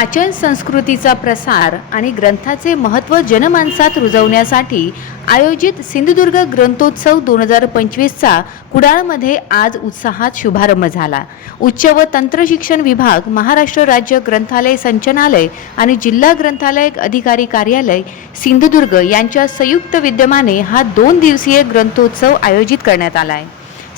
वाचन संस्कृतीचा प्रसार आणि ग्रंथाचे महत्त्व जनमानसात रुजवण्यासाठी आयोजित सिंधुदुर्ग ग्रंथोत्सव 2025चा कुडाळमध्ये आज उत्साहात शुभारंभ झाला। उच्च व तंत्र शिक्षण विभाग, महाराष्ट्र राज्य ग्रंथालय संचालनालय आणि जिल्हा ग्रंथालय अधिकारी कार्यालय सिंधुदुर्ग यांच्या संयुक्त विद्यमाने हा 2 दिवसीय ग्रंथोत्सव आयोजित करण्यात आला आहे।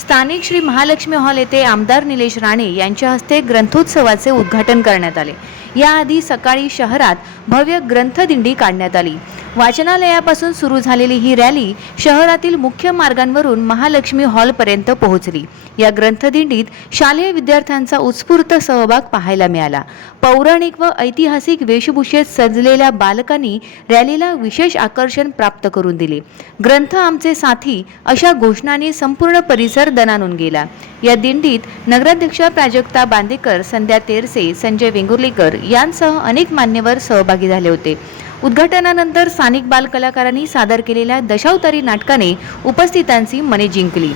स्थानिक श्री महालक्ष्मी हॉल येथे आमदार निलेश राणे यांच्या हस्ते ग्रंथोत्सवाचे उद्घाटन करण्यात आले। याआधी सकाळी शहरात भव्य ग्रंथदिंडी काढण्यात आली। वाचनालयापासून सुरू झालेली ही रॅली शहरातील मुख्य मार्गांवरून महालक्ष्मी हॉलपर्यंत पोहोचली। या ग्रंथदिंडीत शालेय विद्यार्थ्यांचा उत्स्फूर्त सहभाग पाहायला मिळाला। पौराणिक व ऐतिहासिक वेशभूषेत सजलेल्या बालकांनी रॅलीला विशेष आकर्षण प्राप्त करून दिले। ग्रंथ आमचे साथी अशा घोषणांनी संपूर्ण परिसर दणाणून गेला। या दिंडीत नगराध्यक्षा प्राजक्ता बांदेकर, संध्या तेरसे, संजय वेंगुर्लेकर यांसह अनेक मान्यवर सहभागी झाले होते। उद्घाटनानंतर स्थानिक बालकलाकारांनी सादर केलेल्या दशावतारी नाटकाने उपस्थितांची मने जिंकली।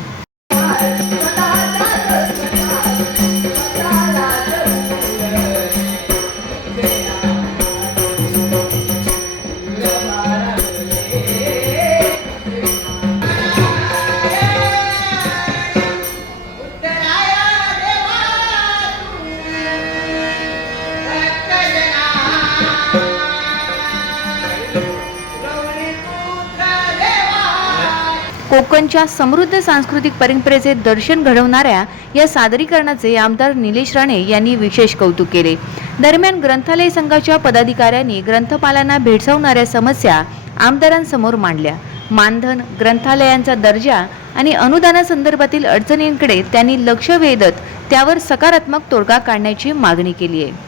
कोकणच्या समृद्ध सांस्कृतिक परंपरेचे दर्शन घडवणाऱ्या या सादरीकरणाचे आमदार निलेश राणे यांनी विशेष कौतुक केले। दरम्यान ग्रंथालय संघाच्या पदाधिकाऱ्यांनी ग्रंथपालांना भेडसावणाऱ्या समस्या आमदारांसमोर मांडल्या। मानधन, ग्रंथालयांचा दर्जा आणि अनुदानासंदर्भातील अडचणींकडे त्यांनी लक्ष वेधत त्यावर सकारात्मक तोडगा काढण्याची मागणी केली आहे।